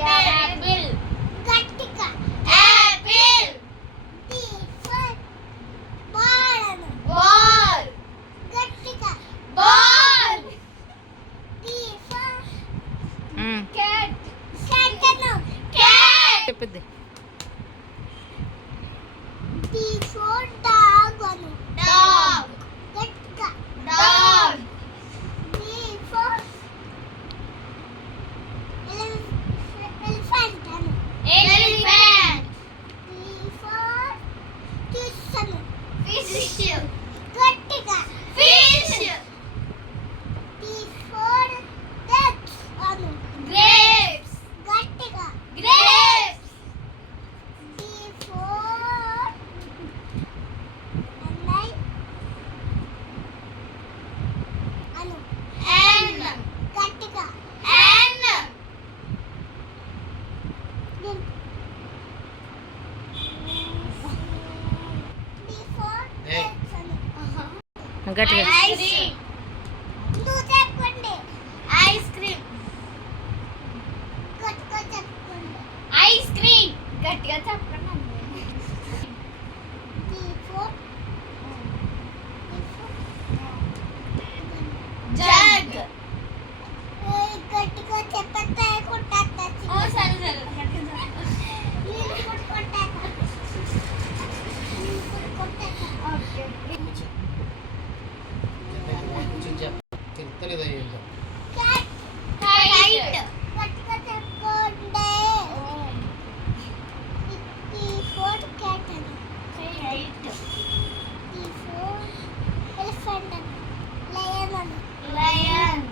యాపిల్ గట్టిగా apple T for ball ball గట్టిగా ball T for cat cat cat చెప్పుద్ది T for dog dog గట్టిగా dog T for elephant elephant fish గట్టిగా fish grapes grapes గట్టిగా grapes N గట్టిగా N గట్టిగా ice cream గట్టిగా చెప్పండి ఐస్ క్రీమ్ గట్టిగా చెప్పండి జగ్ గట్టిగా చెప్పండి కొట్టేస్తా సరే సరే Lion.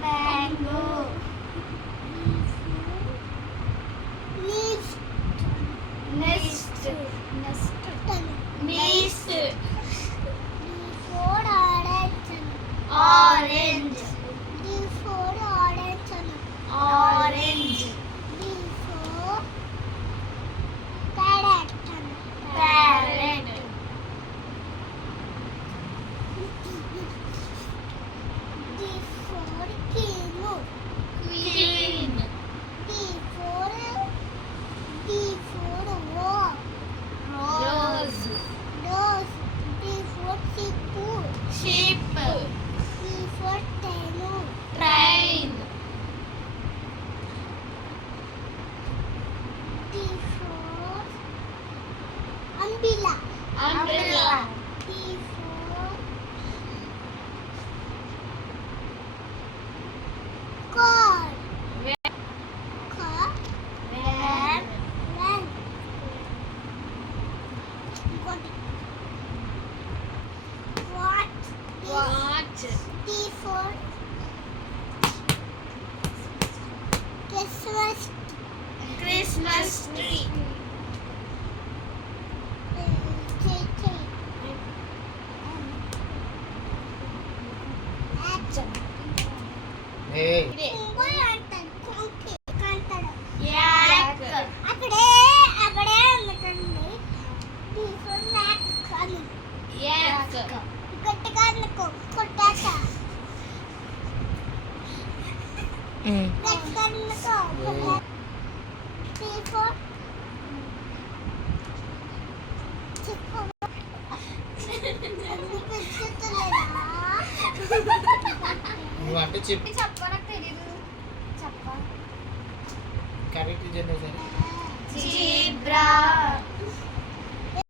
Mango. Nest. Orange. Orange. Parrot. Queen. Rose. Sheep. Train. Umbrella. Car. Van. Watch. T for Christmas tree. Yak. Yak. గట్టిగా అనుకో కొట్టేస్తా గట్టిగా అనుకో నువ్వు అంటే చెప్పు చెప్పనకు తెలీదు చెప్ప కరెక్ట్ జనరేషన్ జీబ్రా